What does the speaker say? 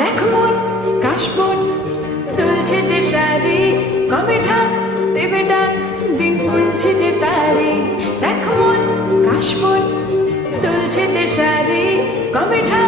দেখ মন কাশবন তুলছে যে শাড়ি, কবে ঢাক দেবে ডাক, দিন গুনছে যে তারি। দেখ মন কাশবন তুলছে যে শাড়ি, কবে ঢাক